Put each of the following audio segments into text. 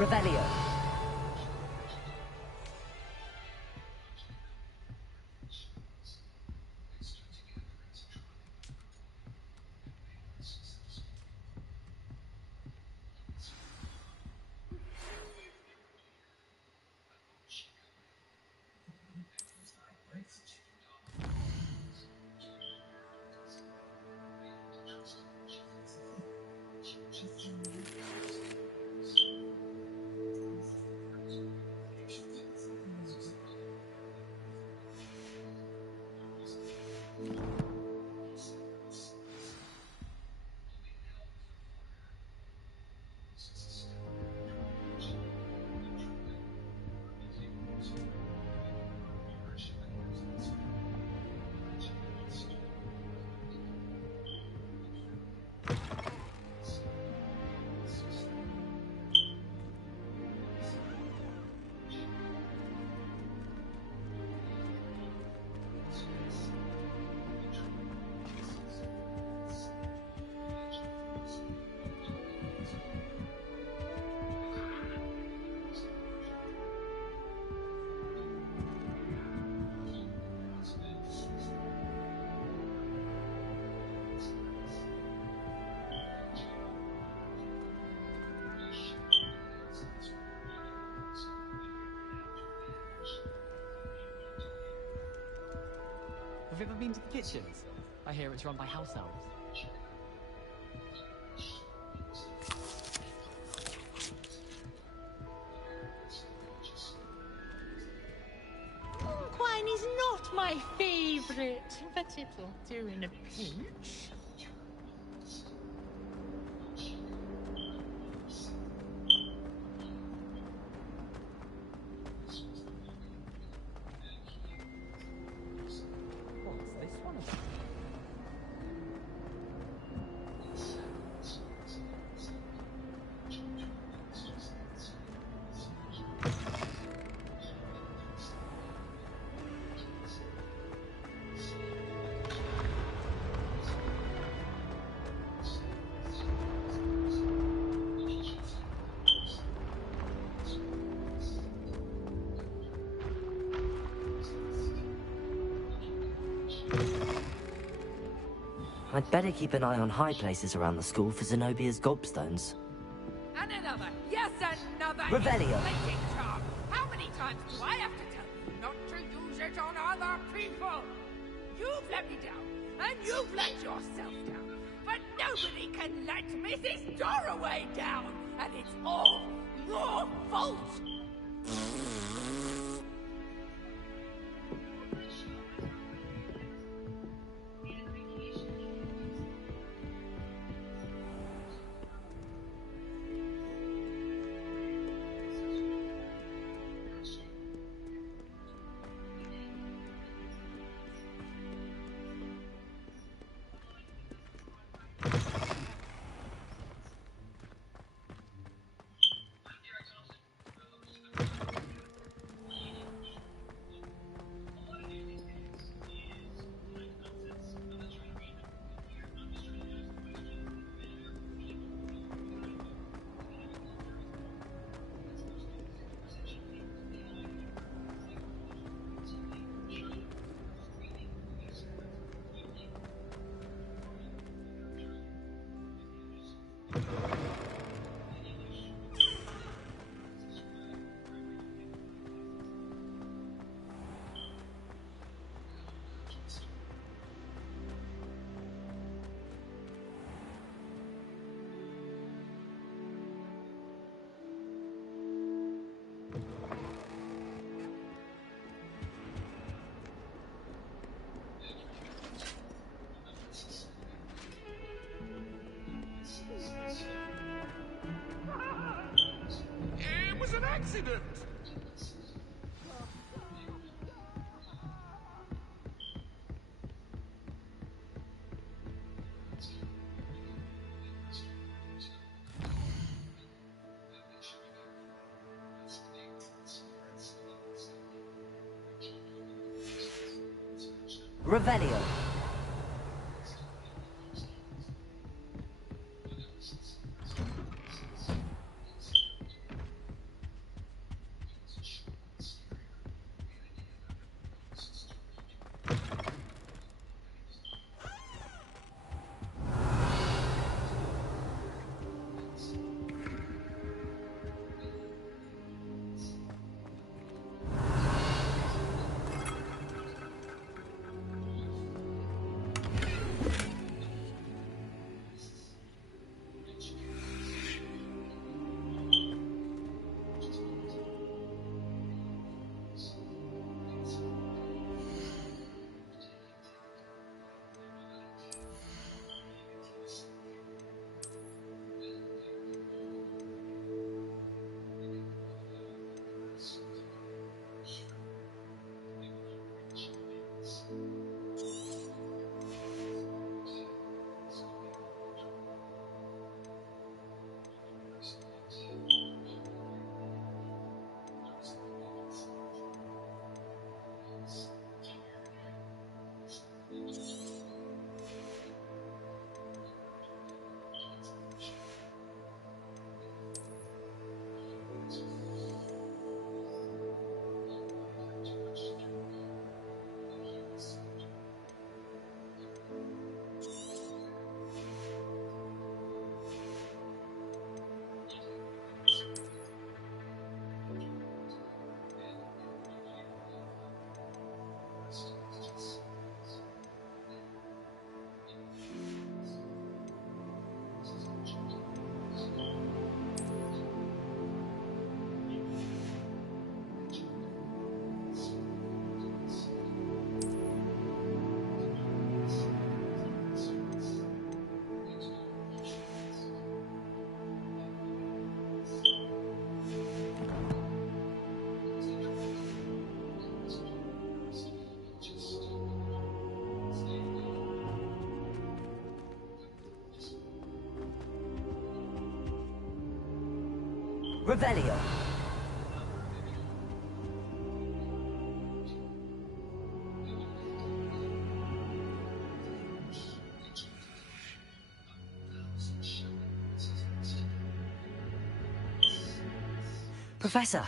Revelio. Have you ever been to the kitchens? I hear it's run by house elves. Wine is not my favorite, but it'll do in a pinch. What's this one about? I'd better keep an eye on high places around the school for Zenobia's gobstones. And another, yes, another Revelio. inflating charm. How many times do I have to tell you not to use it on other people? You've let me down, and you've let yourself down. But nobody can let Mrs. Doroway down, and it's all your fault. was an accident! Revelio. Revelio. Professor,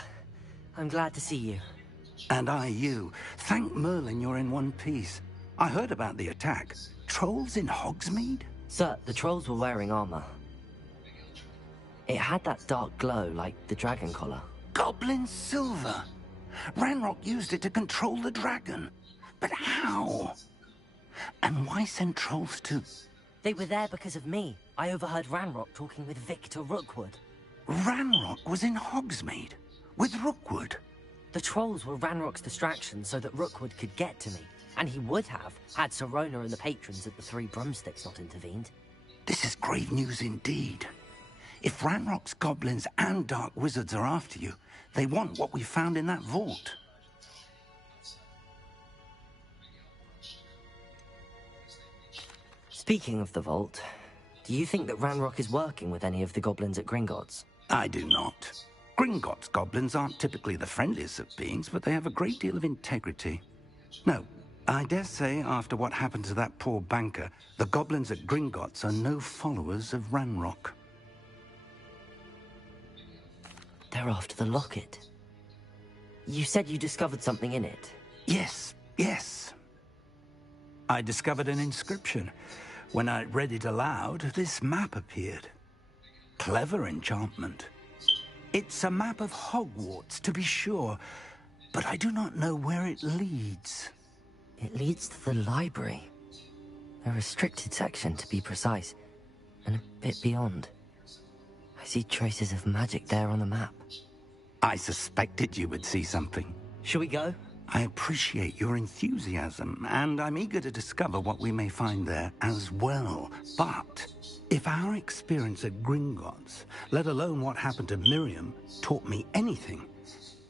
I'm glad to see you. And I you. Thank Merlin you're in one piece. I heard about the attack. Trolls in Hogsmeade? Sir, the trolls were wearing armor. It had that dark glow like the dragon collar. Goblin silver! Ranrock used it to control the dragon. But how? And why send trolls to... They were there because of me. I overheard Ranrock talking with Victor Rookwood. Ranrock was in Hogsmeade? With Rookwood? The trolls were Ranrock's distraction so that Rookwood could get to me. And he would have, had Sirona and the patrons at the Three Broomsticks not intervened. This is grave news indeed. If Ranrock's goblins and dark wizards are after you, they want what we found in that vault. Speaking of the vault, do you think that Ranrock is working with any of the goblins at Gringotts? I do not. Gringotts goblins aren't typically the friendliest of beings, but they have a great deal of integrity. No, I dare say after what happened to that poor banker, the goblins at Gringotts are no followers of Ranrock. They're after the locket. You said you discovered something in it. Yes. I discovered an inscription. When I read it aloud, this map appeared. Clever enchantment. It's a map of Hogwarts, to be sure, but I do not know where it leads. It leads to the library. A restricted section, to be precise, and a bit beyond. I see traces of magic there on the map. I suspected you would see something. Shall we go? I appreciate your enthusiasm, and I'm eager to discover what we may find there as well. But If our experience at Gringotts, let alone what happened to Miriam, taught me anything,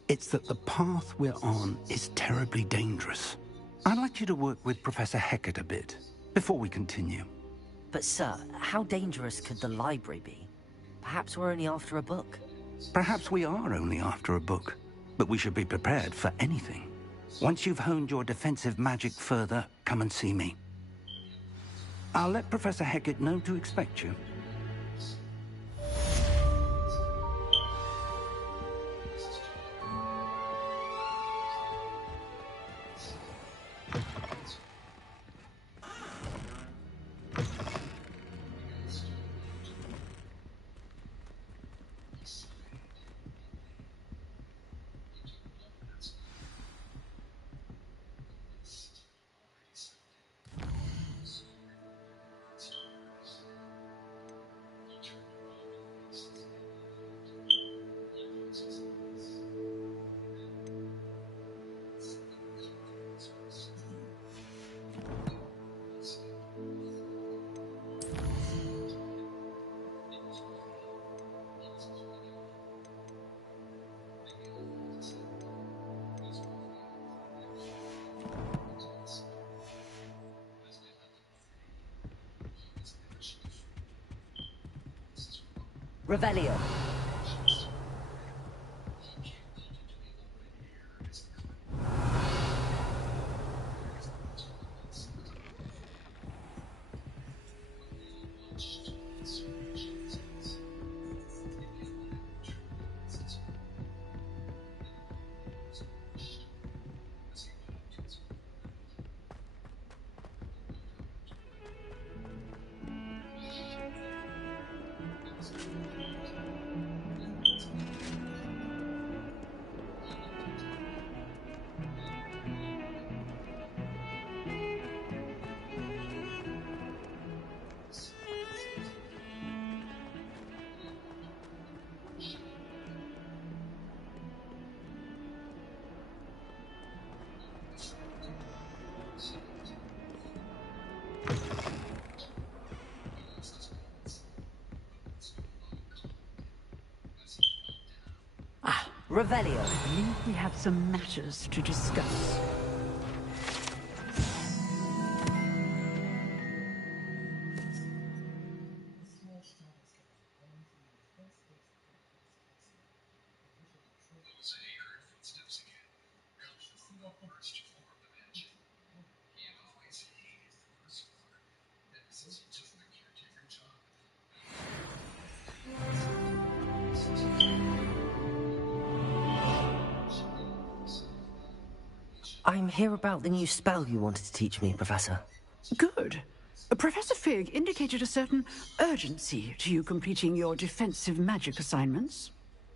it's that the path we're on is terribly dangerous. I'd like you to work with Professor Hecat a bit, before we continue. But sir, how dangerous could the library be? Perhaps we're only after a book. Perhaps we are only after a book, but we should be prepared for anything. Once you've honed your defensive magic further, come and see me. I'll let Professor Hecat know to expect you. Revelio. Revelio. I believe we have some matters to discuss. I'm here about the new spell you wanted to teach me, Professor. Good. Professor Fig indicated a certain urgency to you completing your defensive magic assignments.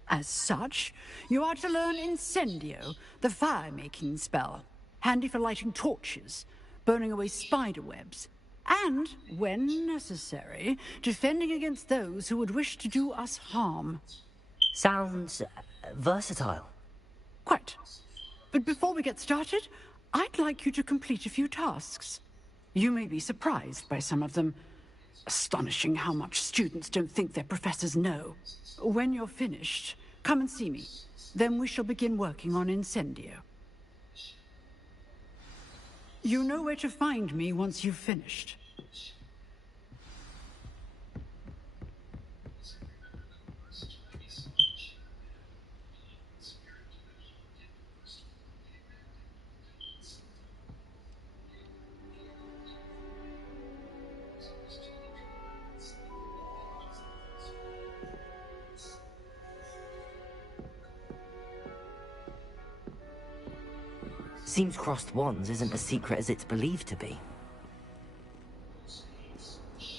As such, you are to learn Incendio, the fire-making spell, handy for lighting torches, burning away spider webs, and, when necessary, defending against those who would wish to do us harm. Sounds versatile. Quite. But before we get started, I'd like you to complete a few tasks. You may be surprised by some of them. Astonishing how much students don't think their professors know. When you're finished, come and see me. Then we shall begin working on Incendio. You know where to find me once you've finished. Seems crossed wands isn't as secret as it's believed to be.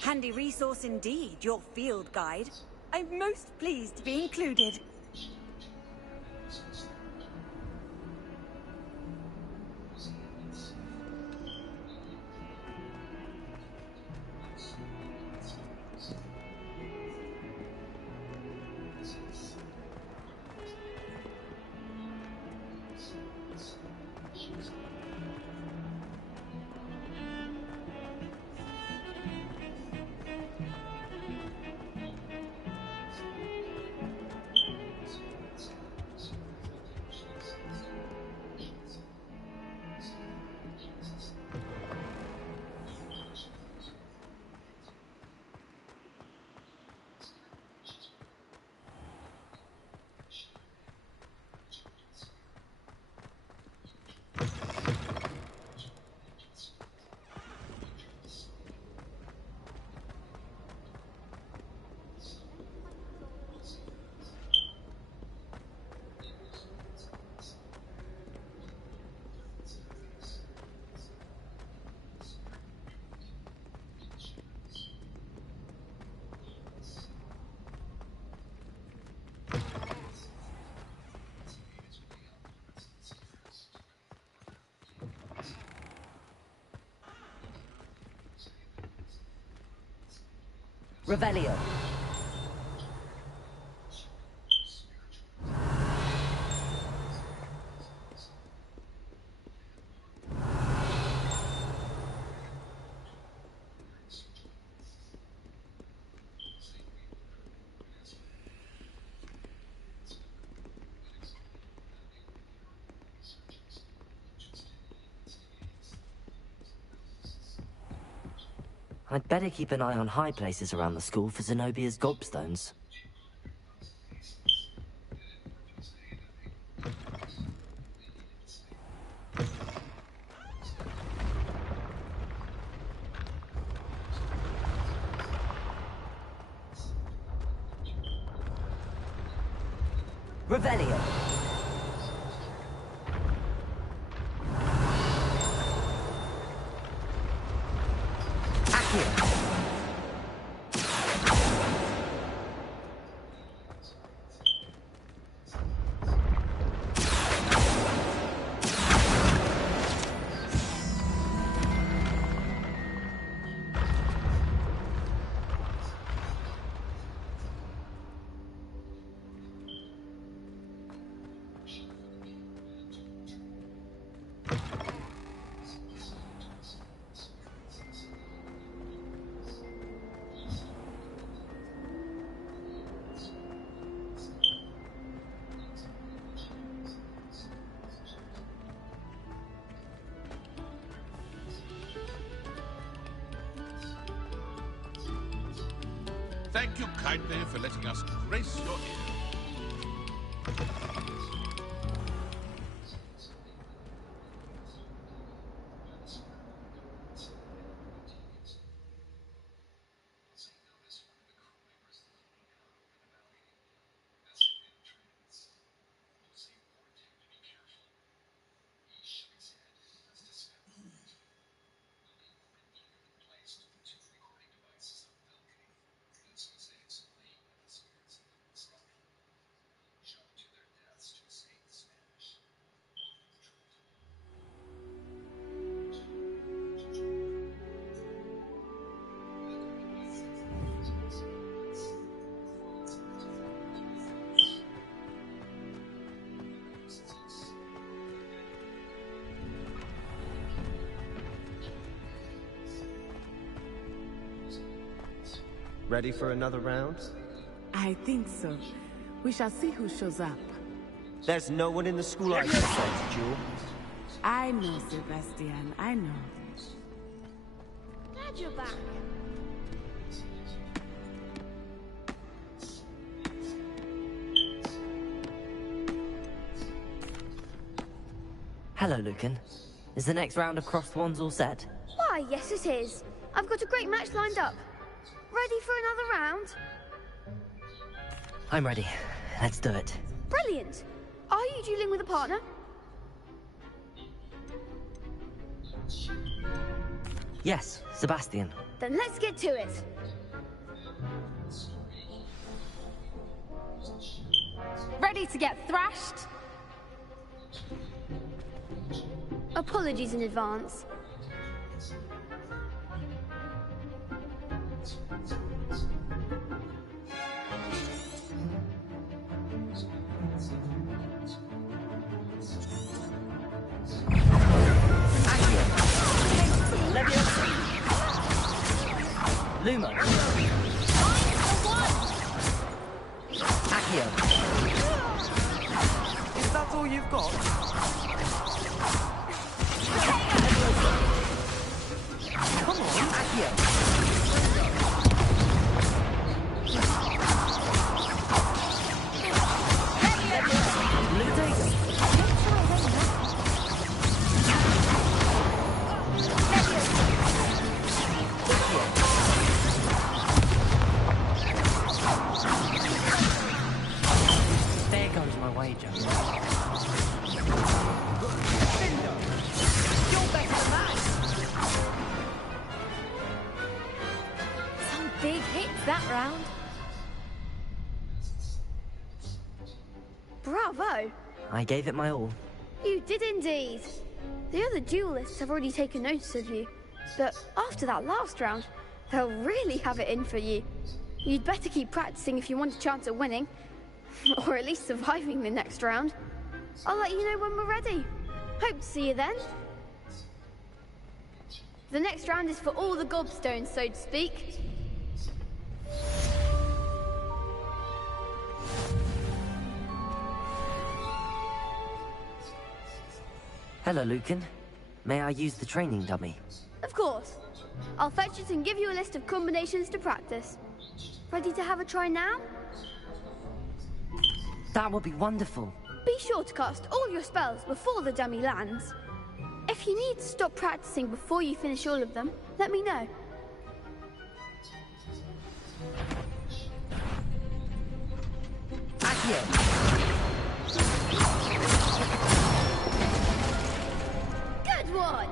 Handy resource indeed, your field guide. I'm most pleased to be included. Revelio. I'd better keep an eye on high places around the school for Zenobia's gobstones. Revelio. Thank you kindly for letting us grace your ear. Ready for another round? I think so. We shall see who shows up. There's no one in the school I can send, Jewel. I know, Sebastian. I know. Glad you're back. Hello, Lucan. Is the next round of crossed wands all set? Why, yes it is. I've got a great match lined up. Ready for another round? I'm ready. Let's do it. Brilliant. Are you dueling with a partner? Yes, Sebastian. Then let's get to it. Ready to get thrashed? Apologies in advance. Lumo. Accio. Is that all you've got? Come on, Accio. There goes my wager. You're better than that. Some big hits that round. Bravo! I gave it my all. You did indeed. The other duelists have already taken notice of you, but after that last round, they'll really have it in for you. You'd better keep practicing if you want a chance at winning. Or at least surviving the next round. I'll let you know when we're ready. Hope to see you then. The next round is for all the gobstones, so to speak. Hello, Lucan. May I use the training dummy? Of course. I'll fetch it and give you a list of combinations to practice. Ready to have a try now? That would be wonderful. Be sure to cast all your spells before the dummy lands. If you need to stop practicing before you finish all of them, let me know. Good one!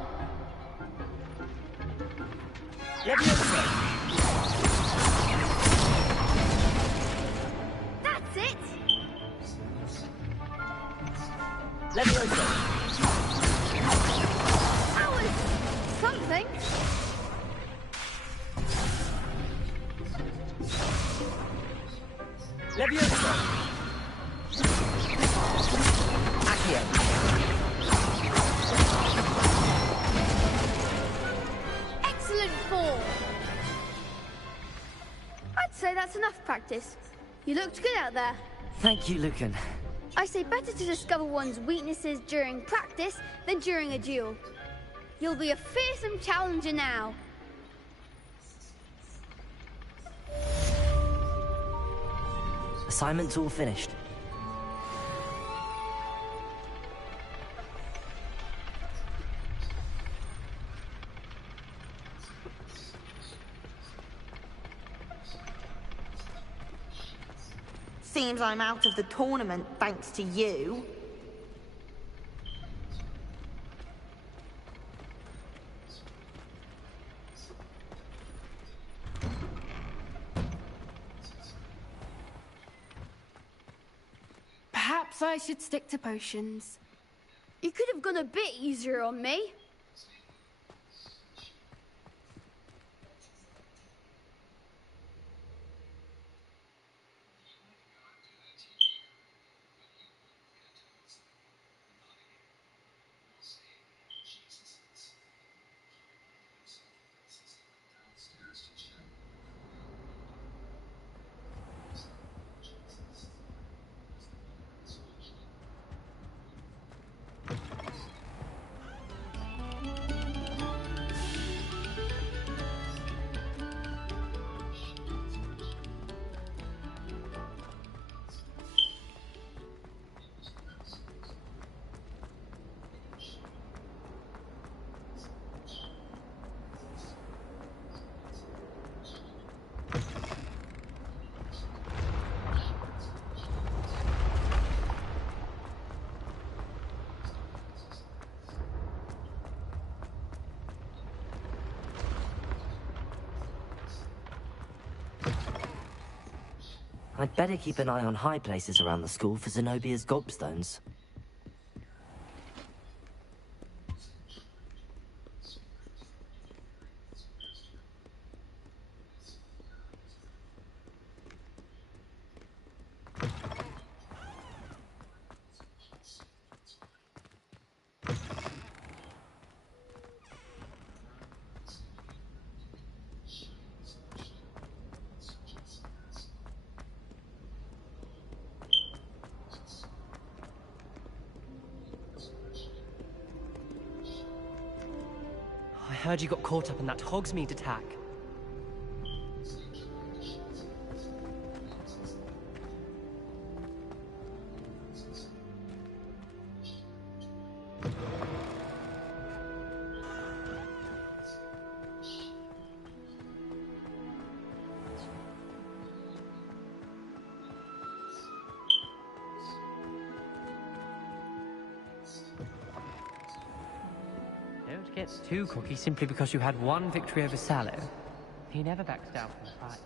That's it! That was something. Excellent form. I'd say that's enough practice. You looked good out there. Thank you, Lucan. I say better to discover one's weaknesses during practice than during a duel. You'll be a fearsome challenger now. Assignment's all finished. Seems I'm out of the tournament thanks to you. Perhaps I should stick to potions. You could have gone a bit easier on me. I'd better keep an eye on high places around the school for Zenobia's gobstones. I heard you got caught up in that Hogsmeade attack. Don't get too cocky simply because you had one victory over Sallow. He never backs down from a fight.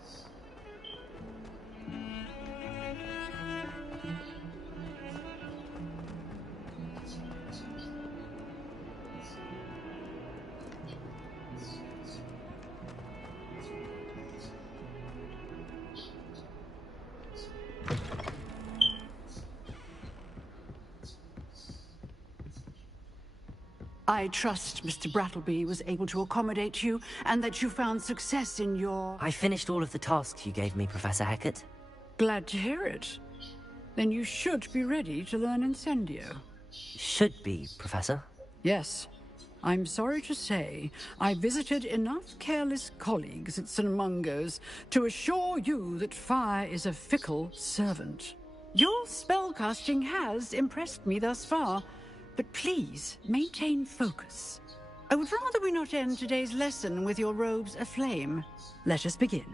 I trust Mr. Brattleby was able to accommodate you, and that you found success in your... I finished all of the tasks you gave me, Professor Hackett. Glad to hear it. Then you should be ready to learn Incendio. Should be, Professor. Yes. I'm sorry to say, I visited enough careless colleagues at St. Mungo's to assure you that fire is a fickle servant. Your spellcasting has impressed me thus far, but please maintain focus. I would rather we not end today's lesson with your robes aflame. Let us begin.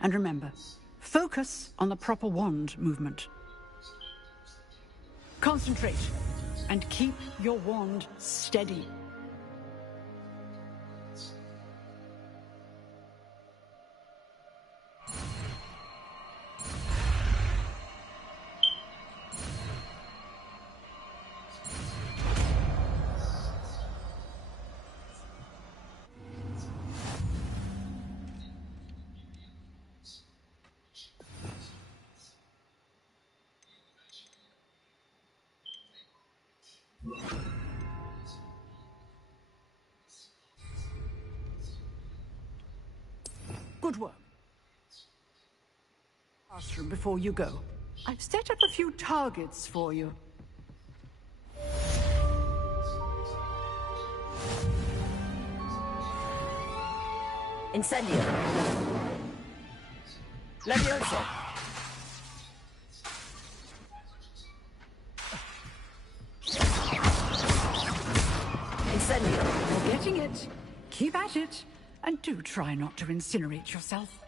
And remember, focus on the proper wand movement. Concentrate, and keep your wand steady. Good work. Classroom before you go. I've set up a few targets for you. Incendio. Levioso. Incendio. You're getting it. Keep at it. And do try not to incinerate yourself.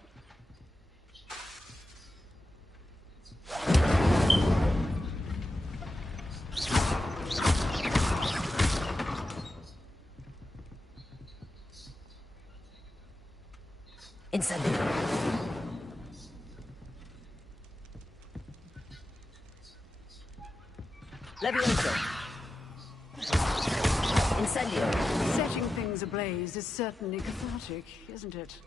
Incendio. Levioso. Incendio. Setting things ablaze is certainly cathartic, isn't it?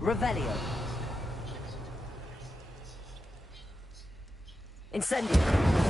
Revelio. Incendio.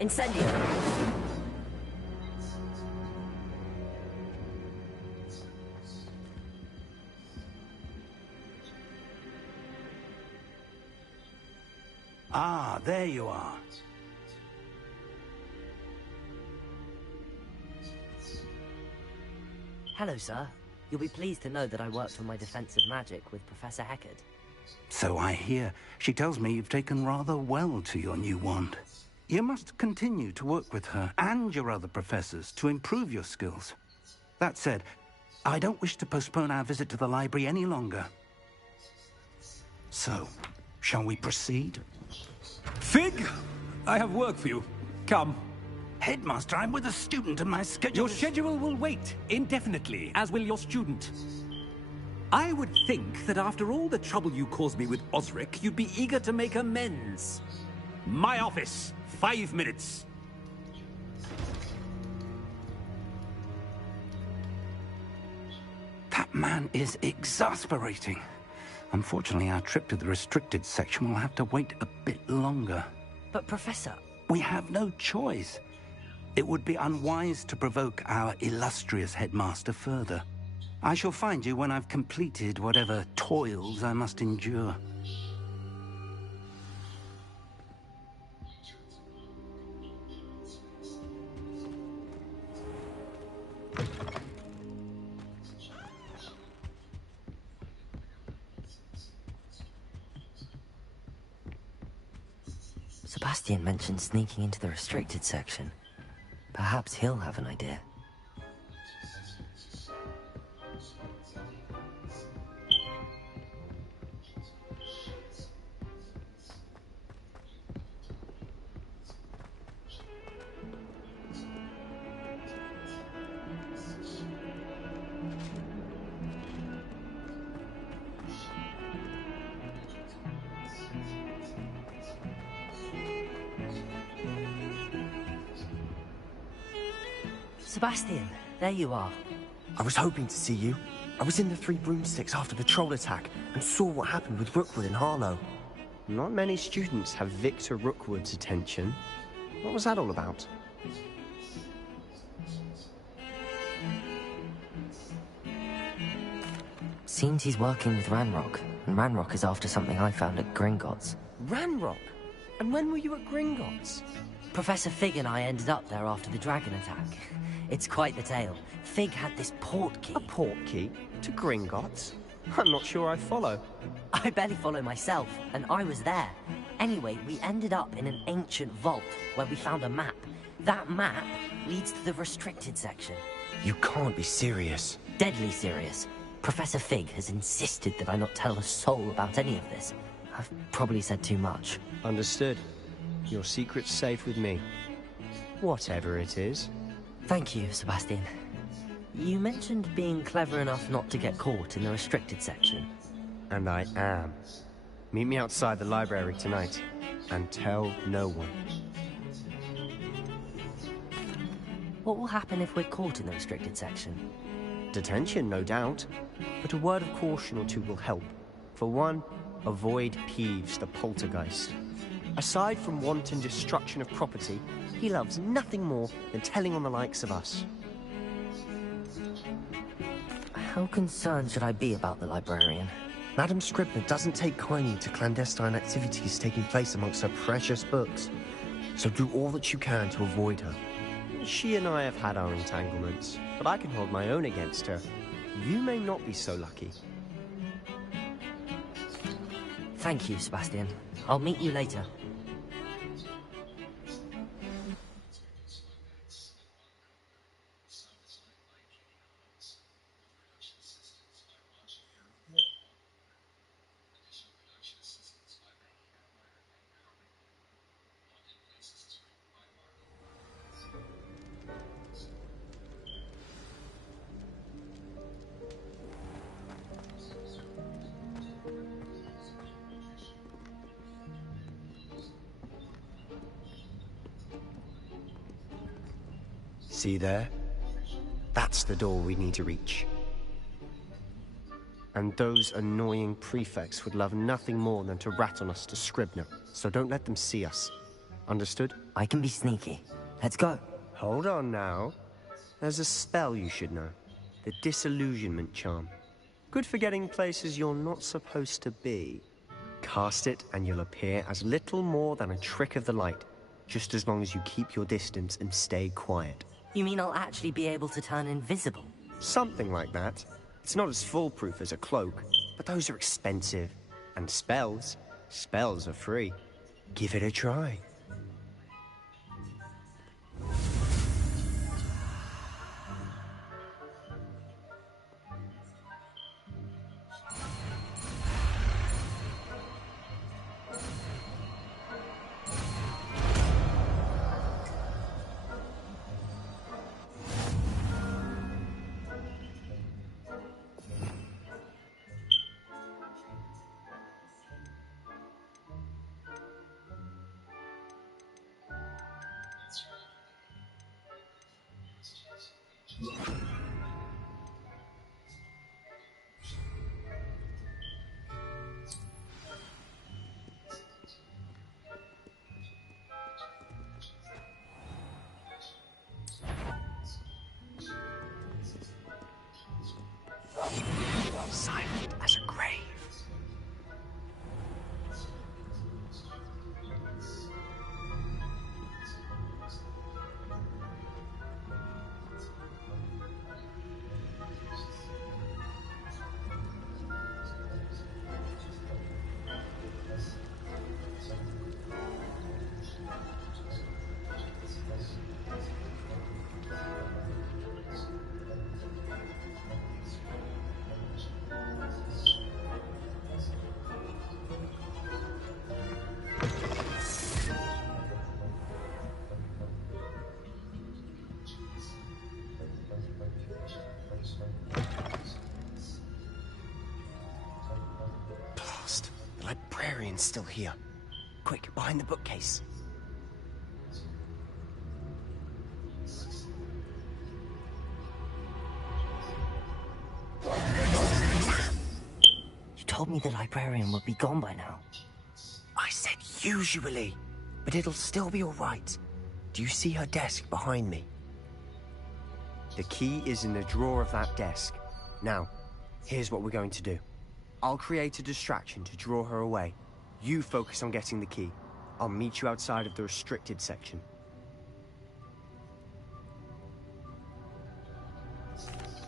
Incendio. Ah, there you are. Hello, sir. You'll be pleased to know that I worked on my defensive magic with Professor Hackett. So I hear. She tells me you've taken rather well to your new wand. You must continue to work with her and your other professors to improve your skills. That said, I don't wish to postpone our visit to the library any longer. So, shall we proceed? Fig, I have work for you. Come. Headmaster, I'm with a student and my schedule... Your schedule will wait indefinitely, as will your student. I would think that after all the trouble you caused me with Osric, you'd be eager to make amends. My office. 5 minutes. That man is exasperating. Unfortunately, our trip to the restricted section will have to wait a bit longer. But, Professor... We have no choice. It would be unwise to provoke our illustrious headmaster further. I shall find you when I've completed whatever toils I must endure. Sebastian mentioned sneaking into the restricted section. Perhaps he'll have an idea. Sebastian, there you are. I was hoping to see you. I was in the Three Broomsticks after the troll attack and saw what happened with Rookwood and Harlow. Not many students have Victor Rookwood's attention. What was that all about? Seems he's working with Ranrock, and Ranrock is after something I found at Gringotts. Ranrock? And when were you at Gringotts? Professor Fig and I ended up there after the dragon attack. It's quite the tale. Fig had this port key. A port key? To Gringotts? I'm not sure I follow. I barely follow myself, and I was there. Anyway, we ended up in an ancient vault where we found a map. That map leads to the restricted section. You can't be serious. Deadly serious. Professor Fig has insisted that I not tell a soul about any of this. I've probably said too much. Understood. Your secret's safe with me. Whatever it is. Thank you, Sebastian. You mentioned being clever enough not to get caught in the restricted section. And I am. Meet me outside the library tonight, and tell no one. What will happen if we're caught in the restricted section? Detention, no doubt. But a word of caution or two will help. For one, avoid Peeves the poltergeist. Aside from wanton destruction of property, he loves nothing more than telling on the likes of us. How concerned should I be about the librarian? Madam Scribner doesn't take kindly to clandestine activities taking place amongst her precious books. So do all that you can to avoid her. She and I have had our entanglements, but I can hold my own against her. You may not be so lucky. Thank you, Sebastian. I'll meet you later. See there? That's the door we need to reach. And those annoying prefects would love nothing more than to rat on us to Scribner, so don't let them see us. Understood? I can be sneaky. Let's go. Hold on now. There's a spell you should know. The Disillusionment Charm. Good for getting places you're not supposed to be. Cast it and you'll appear as little more than a trick of the light, just as long as you keep your distance and stay quiet. You mean I'll actually be able to turn invisible? Something like that. It's not as foolproof as a cloak, but those are expensive. And spells are free. Give it a try. The librarian's still here. Quick, behind the bookcase. You told me the librarian would be gone by now. I said usually, but it'll still be all right. Do you see her desk behind me? The key is in the drawer of that desk. Now, here's what we're going to do. I'll create a distraction to draw her away. You focus on getting the key. I'll meet you outside of the restricted section.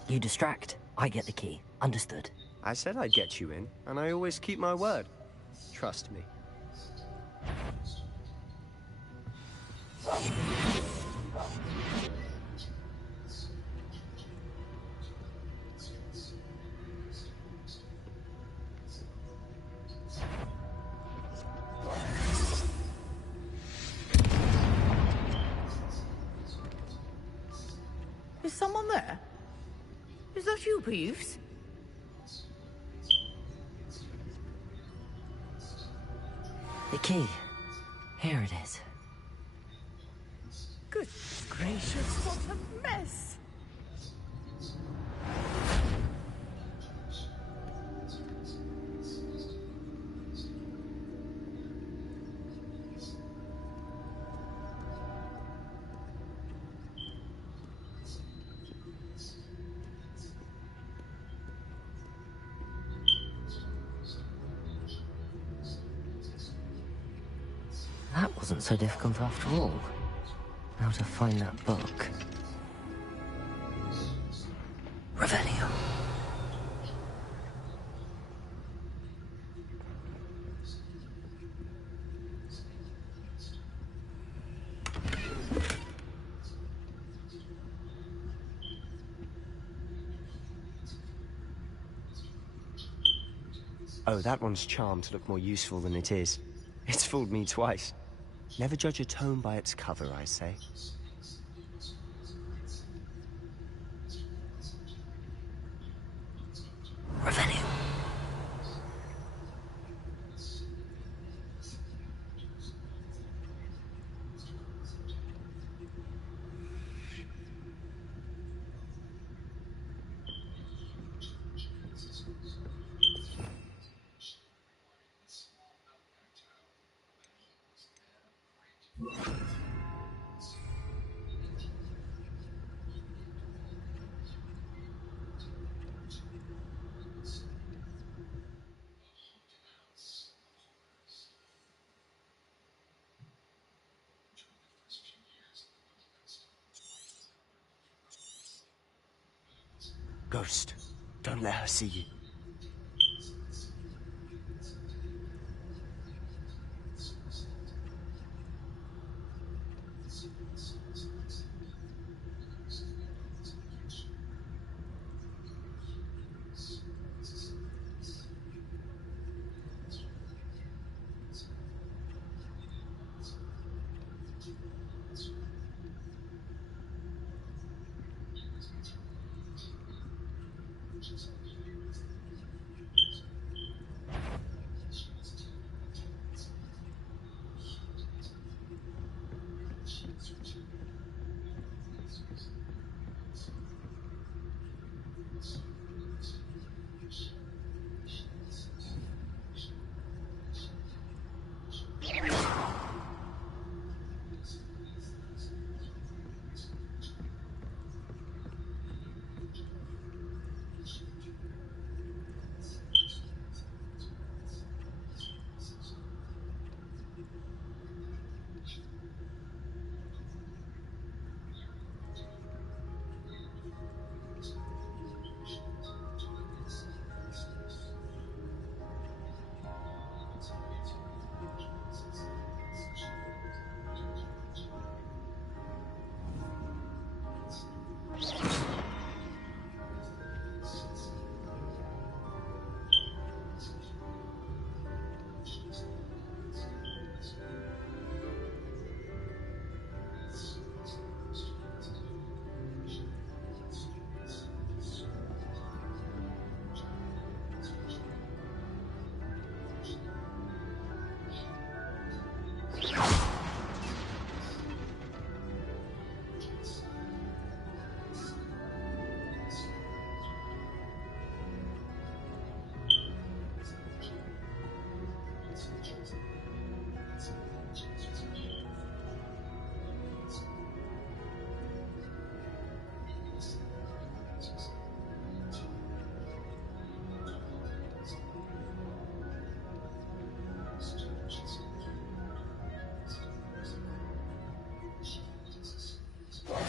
You distract, I get the key. Understood. I said I'd get you in, and I always keep my word. Trust me. Is someone there? Is that you, Peeves? The key. Here it is. Good gracious, what a mess! That wasn't so difficult after all. Now to find that book. Revelio. Oh, that one's charmed to look more useful than it is. It's fooled me twice. Never judge a tome by its cover, I say. Revelio. Ghost, don't let her see you.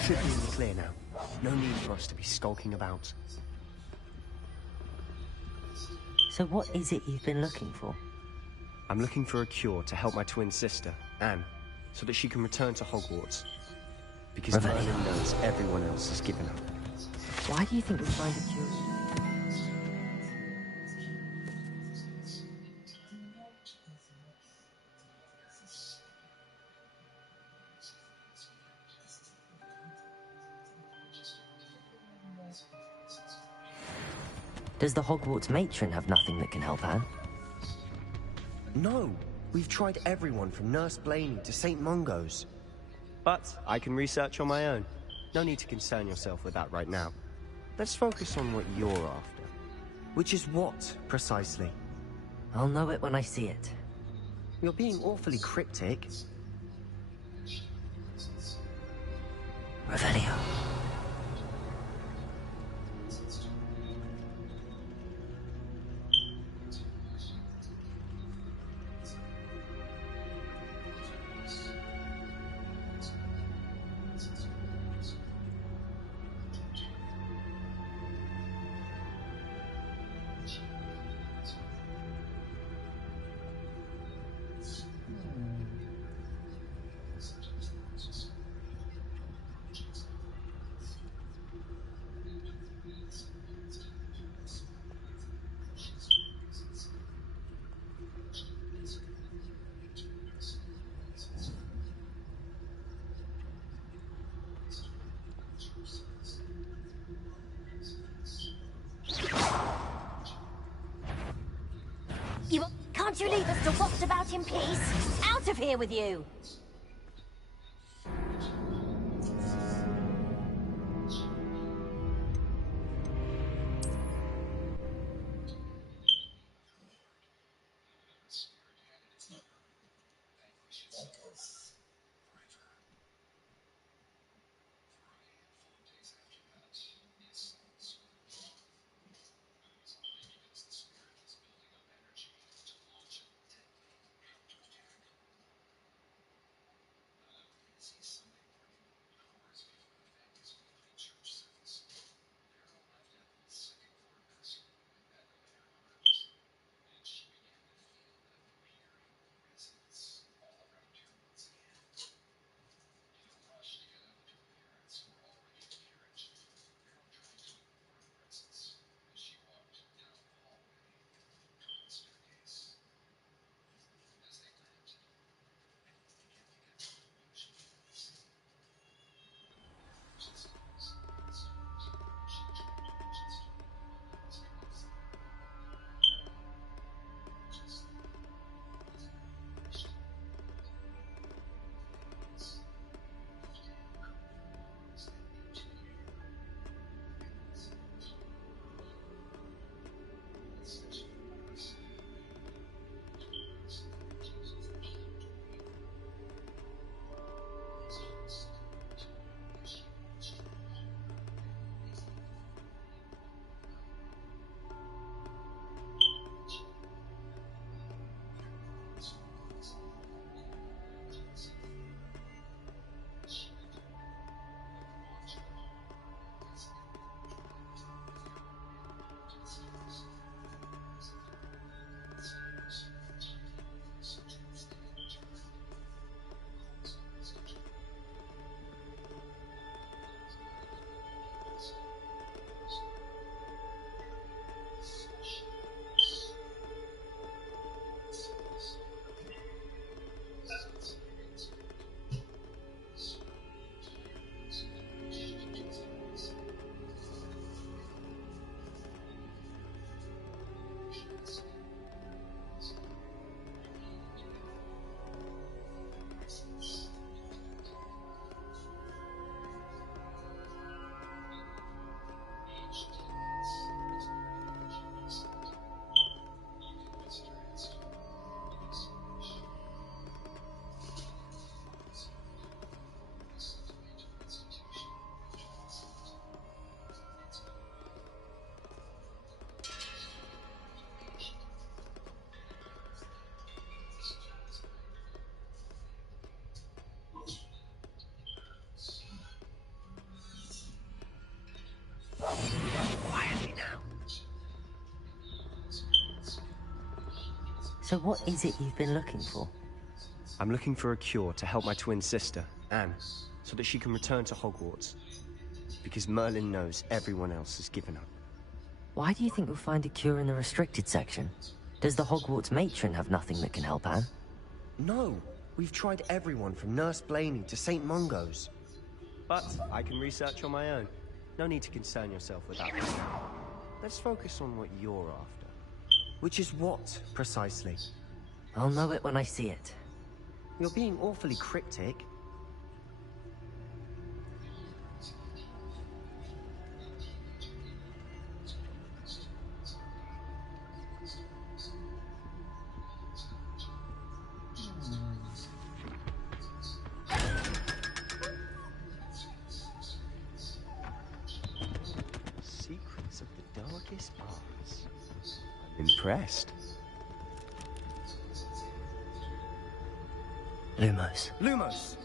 should be in the clear now. No need for us to be skulking about. So what is it you've been looking for? I'm looking for a cure to help my twin sister, Anne, so that she can return to Hogwarts. Because Merlin knows everyone else has given up. Why do you think we'll find a cure? Does the Hogwarts matron have nothing that can help Anne? No, we've tried everyone from Nurse Blaney to St. Mungo's. But I can research on my own. No need to concern yourself with that right now. Let's focus on what you're after. Which is what, precisely? I'll know it when I see it. You're being awfully cryptic. Revelio. Can't you leave us to waft about in peace? Out of here with you! So what is it you've been looking for? I'm looking for a cure to help my twin sister, Anne, so that she can return to Hogwarts. Because Merlin knows everyone else has given up. Why do you think we'll find a cure in the restricted section? Does the Hogwarts matron have nothing that can help Anne? No, we've tried everyone from Nurse Blaney to St. Mungo's. But I can research on my own. No need to concern yourself with that. Let's focus on what you're after. Which is what, precisely? I'll know it when I see it. You're being awfully cryptic. Secrets of the darkest arts. I'm impressed. Lumos. Lumos!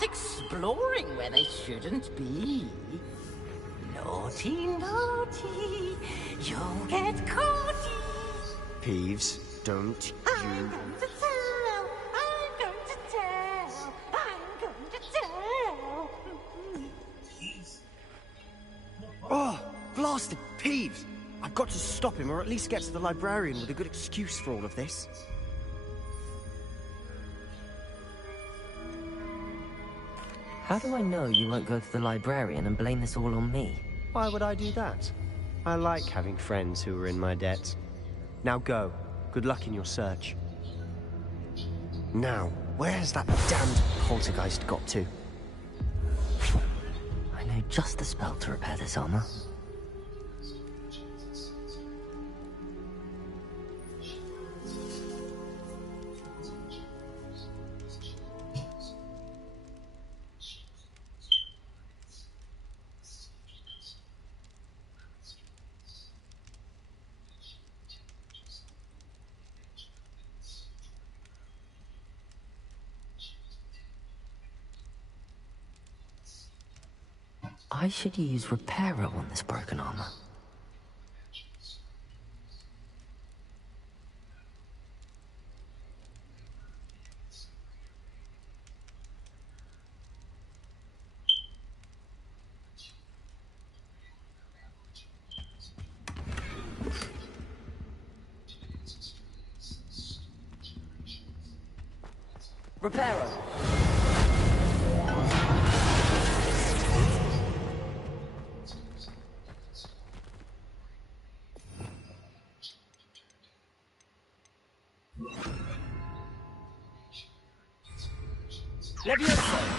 Exploring where they shouldn't be. Naughty, naughty, you'll get caughty. Peeves, don't I'm going to tell, I'm going to tell, I'm going to tell. Oh, blasted Peeves! I've got to stop him, or at least get to the librarian with a good excuse for all of this. How do I know you won't go to the librarian and blame this all on me? Why would I do that? I like having friends who are in my debt. Now go. Good luck in your search. Now, where's that damned poltergeist got to? I know just the spell to repair this armor. I should use Repairer on this broken armor. Repairer! Leviosa!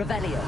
Revelio.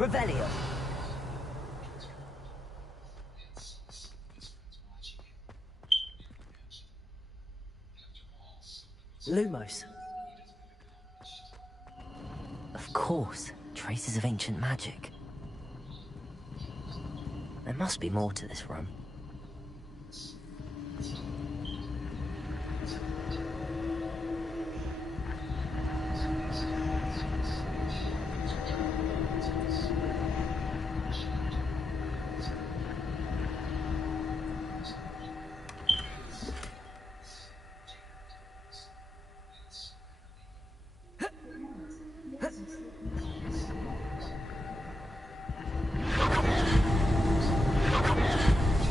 Revelio. Lumos. Of course, traces of ancient magic. There must be more to this room.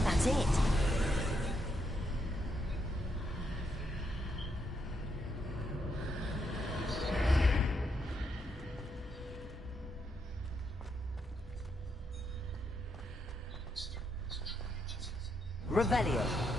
That's it. Revelio.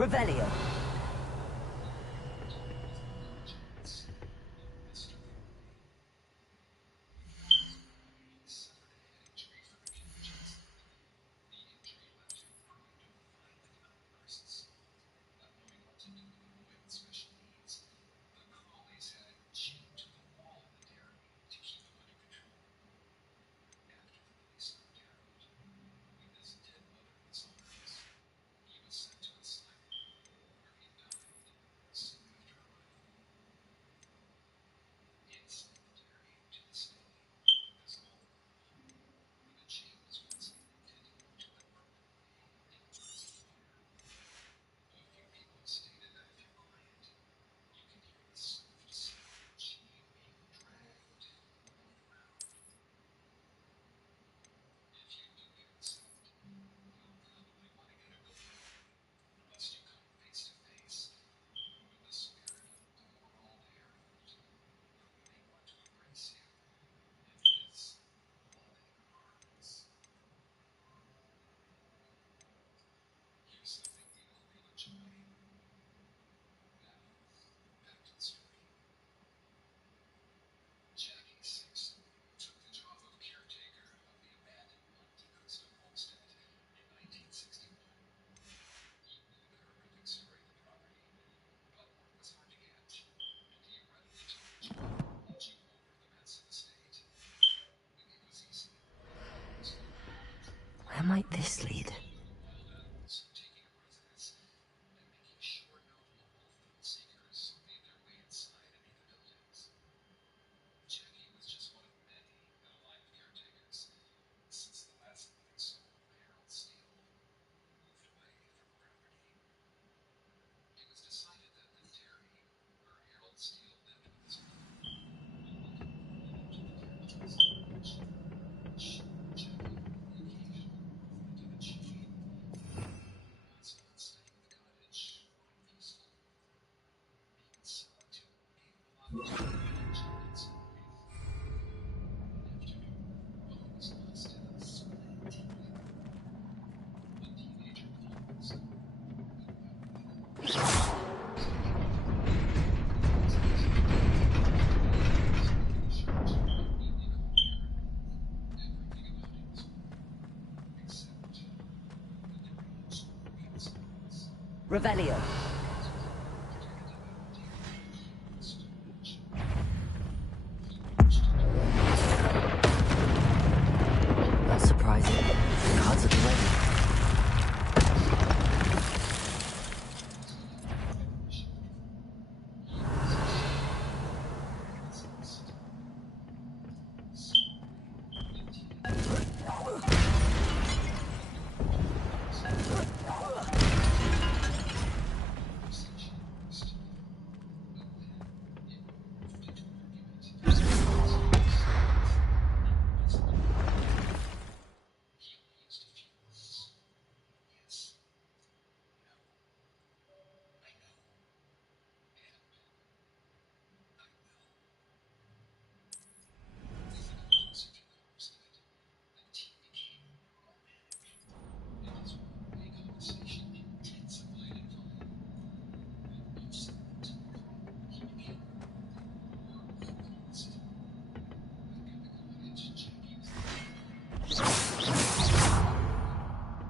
Revelio. Where might this lead? Revelio. Not surprising. The cards at the ready.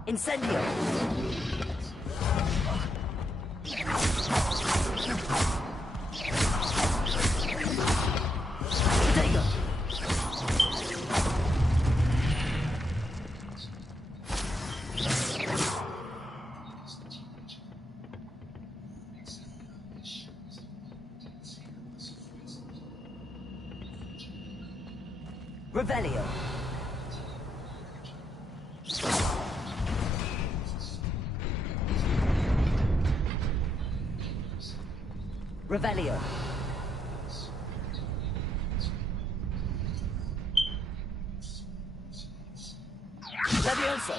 Incendio! Potato! Revelio! Revelio. Levioso.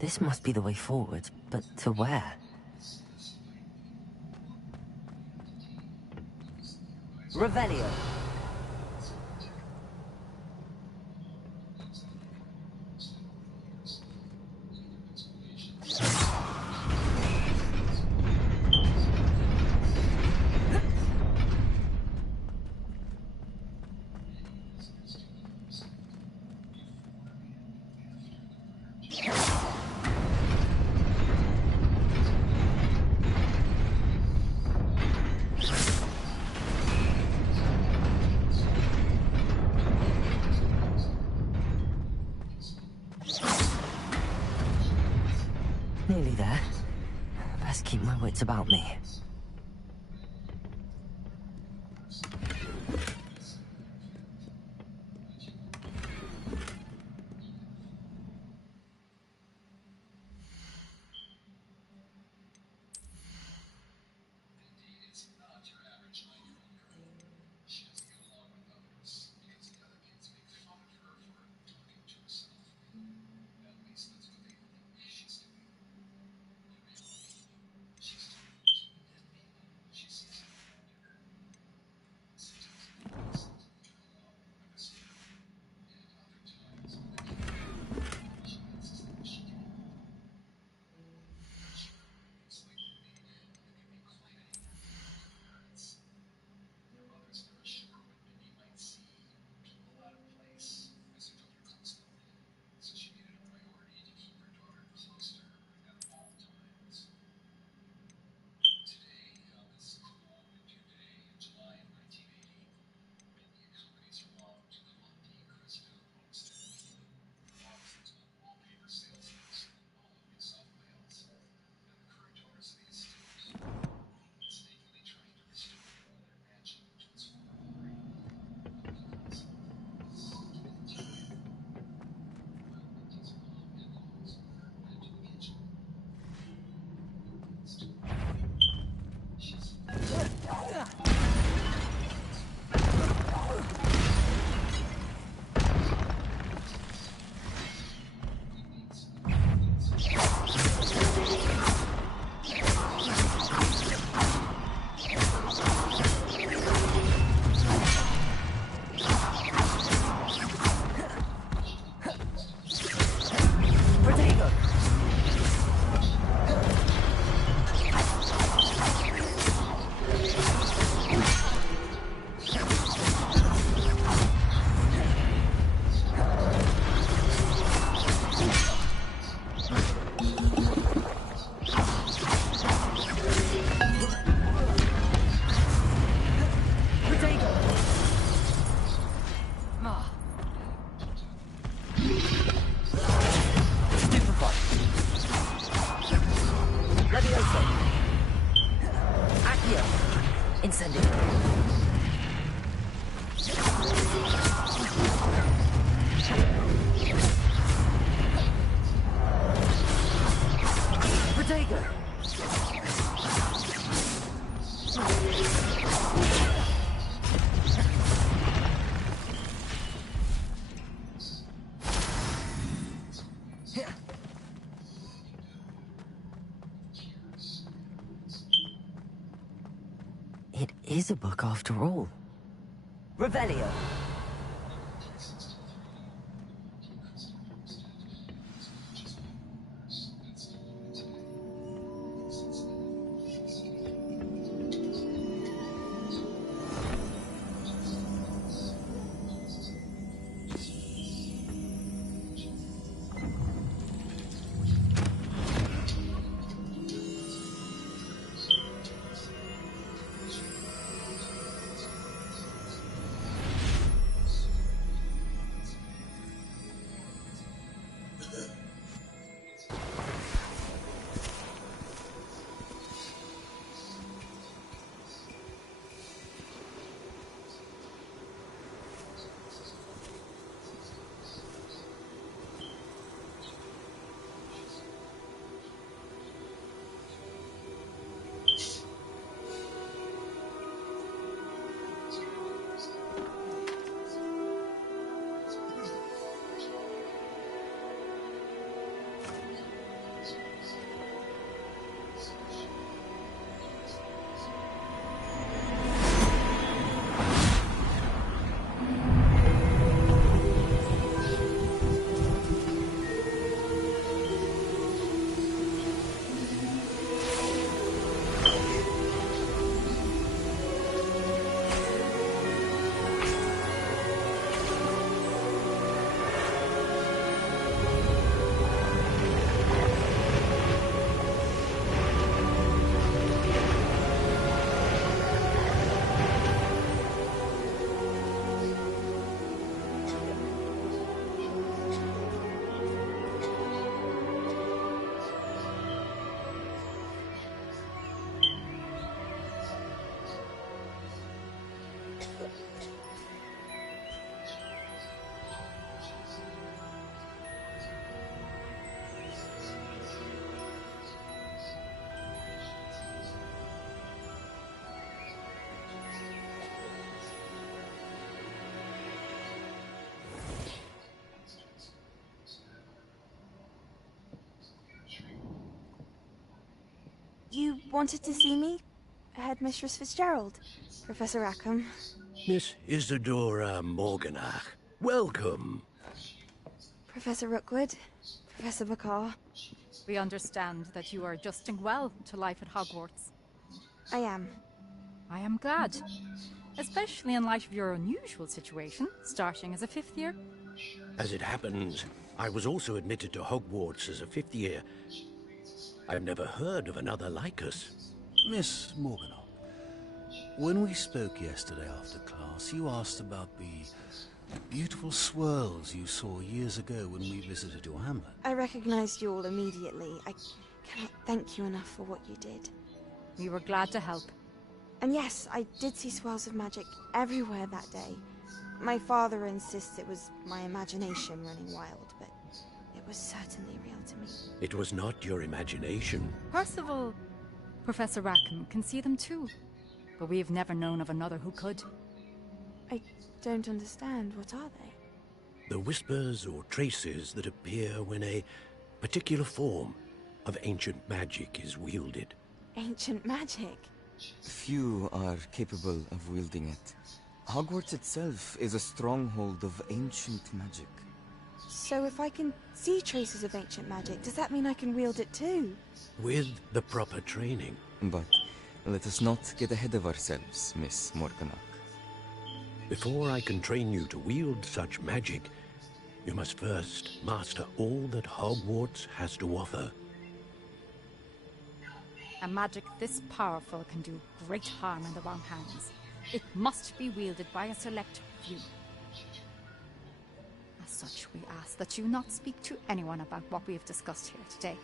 This must be the way forward, but to where? Revelio. Nearly there. Best keep my wits about me. It is a book after all. Revelio. You wanted to see me? Headmistress Fitzgerald? Professor Rackham? Miss Isadora Morganach, welcome. Professor Rookwood? Professor Bakar? We understand that you are adjusting well to life at Hogwarts. I am. I am glad. Especially in light of your unusual situation, starting as a 5th year. As it happens, I was also admitted to Hogwarts as a 5th year. I've never heard of another like us. Miss Morganach, when we spoke yesterday after class, you asked about the beautiful swirls you saw years ago when we visited your hamlet. I recognized you all immediately. I cannot thank you enough for what you did. We were glad to help. And yes, I did see swirls of magic everywhere that day. My father insists it was my imagination running wild, but it was certainly real to me. It was not your imagination. Percival, Professor Rackham can see them too, but we have never known of another who could. I don't understand. What are they? The whispers or traces that appear when a particular form of ancient magic is wielded. Ancient magic? Few are capable of wielding it. Hogwarts itself is a stronghold of ancient magic. So if I can see traces of ancient magic, does that mean I can wield it too? With the proper training. But let us not get ahead of ourselves, Miss Morganach. Before I can train you to wield such magic, you must first master all that Hogwarts has to offer. A magic this powerful can do great harm in the wrong hands. It must be wielded by a select few. As such, we ask that you not speak to anyone about what we have discussed here today.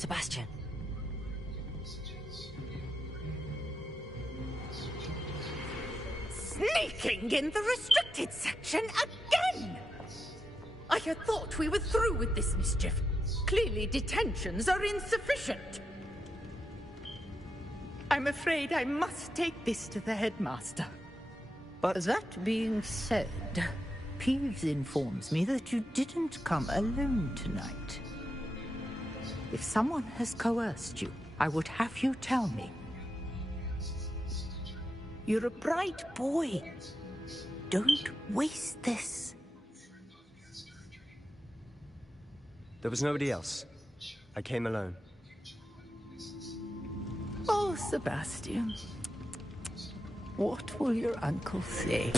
Sebastian. Sneaking in the restricted section again! I had thought we were through with this mischief. Clearly detentions are insufficient. I'm afraid I must take this to the headmaster. But that being said, Peeves informs me that you didn't come alone tonight. If someone has coerced you, I would have you tell me. You're a bright boy. Don't waste this. There was nobody else. I came alone. Oh, Sebastian. What will your uncle say?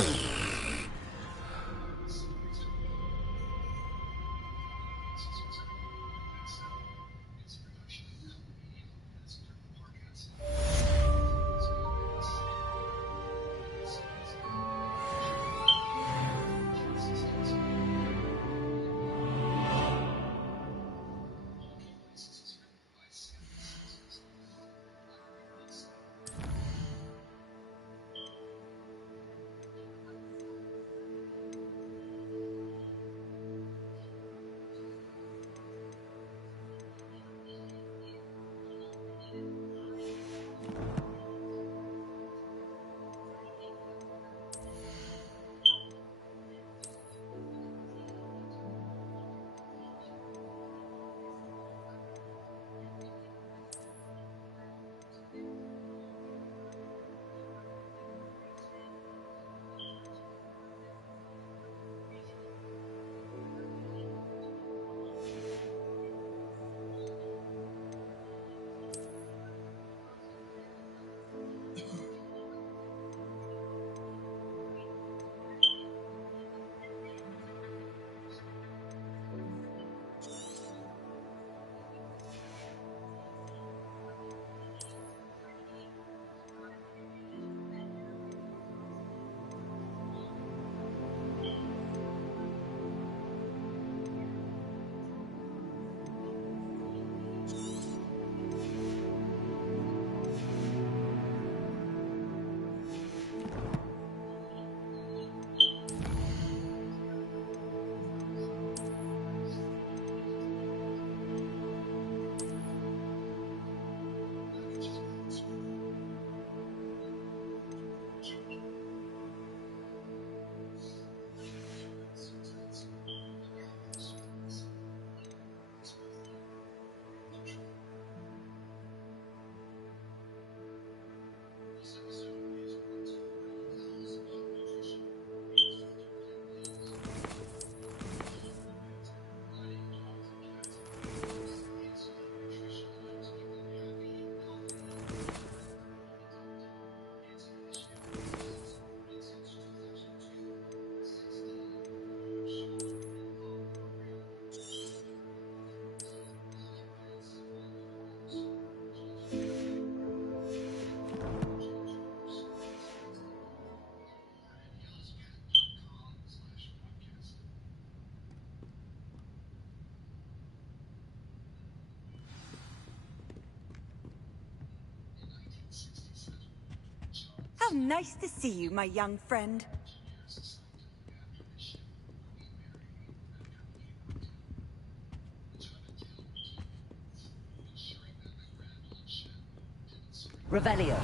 How nice to see you, my young friend. Revelio.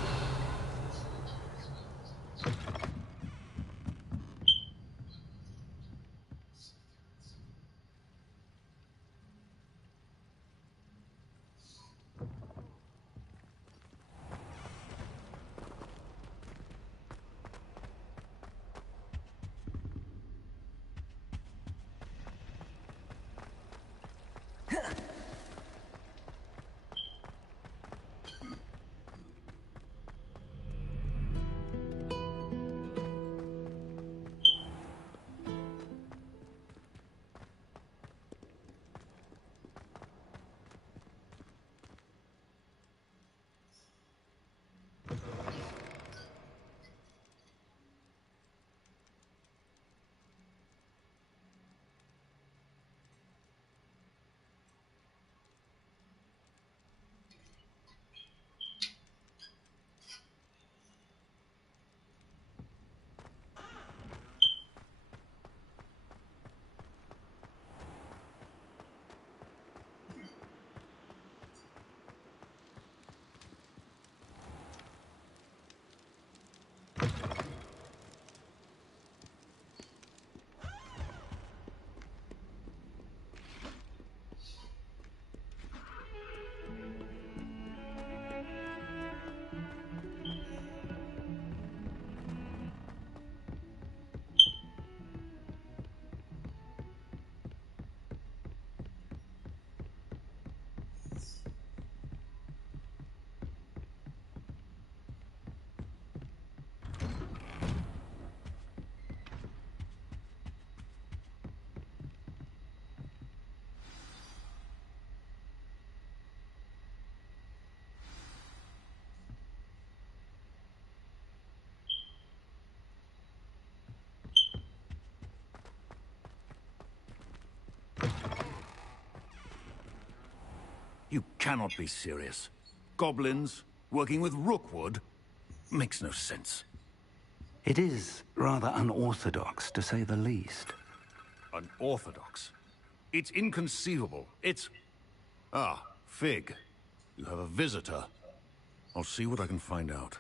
You cannot be serious. Goblins working with Rookwood? Makes no sense. It is rather unorthodox, to say the least. Unorthodox? It's inconceivable. It's... Ah, Fig. You have a visitor. I'll see what I can find out.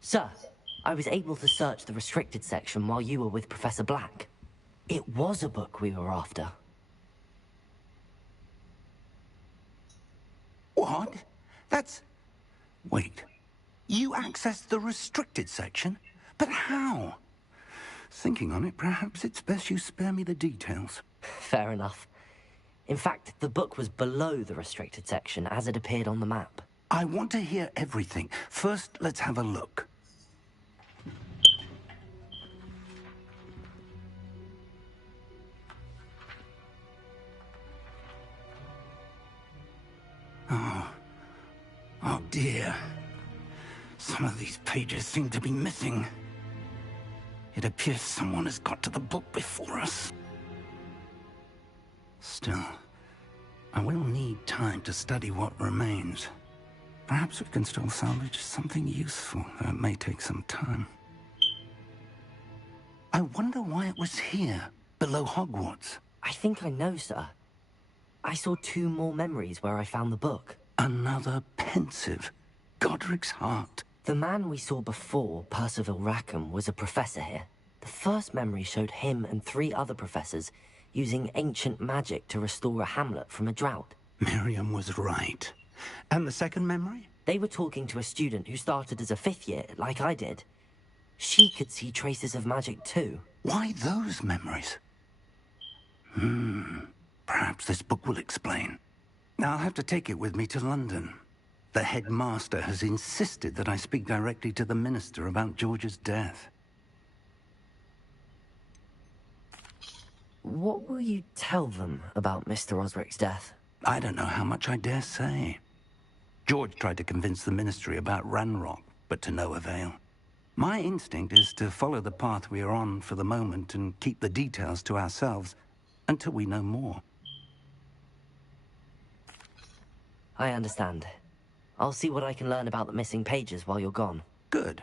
Sir, I was able to search the restricted section while you were with Professor Black. It was a book we were after. What? That's... Wait. You accessed the restricted section? But how? Thinking on it, perhaps it's best you spare me the details. Fair enough. In fact, the book was below the restricted section as it appeared on the map. I want to hear everything. First, let's have a look. Oh dear. Some of these pages seem to be missing. It appears someone has got to the book before us. Still, I will need time to study what remains. Perhaps we can still salvage something useful, though it may take some time. I wonder why it was here, below Hogwarts. I think I know, sir. I saw 2 more memories where I found the book. Another pensive. Godric's heart. The man we saw before, Percival Rackham, was a professor here. The first memory showed him and 3 other professors using ancient magic to restore a hamlet from a drought. Miriam was right. And the second memory? They were talking to a student who started as a 5th year, like I did. She could see traces of magic too. Why those memories? Perhaps this book will explain. I'll have to take it with me to London. The headmaster has insisted that I speak directly to the minister about George's death. What will you tell them about Mr. Osric's death? I don't know how much I dare say. George tried to convince the ministry about Ranrock, but to no avail. My instinct is to follow the path we are on for the moment and keep the details to ourselves until we know more. I understand. I'll see what I can learn about the missing pages while you're gone. Good.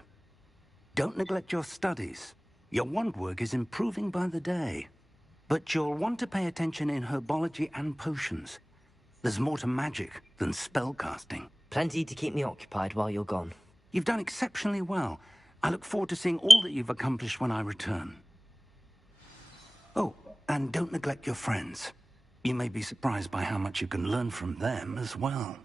Don't neglect your studies. Your wand work is improving by the day. But you'll want to pay attention in herbology and potions. There's more to magic than spellcasting. Plenty to keep me occupied while you're gone. You've done exceptionally well. I look forward to seeing all that you've accomplished when I return. Oh, and don't neglect your friends. You may be surprised by how much you can learn from them as well.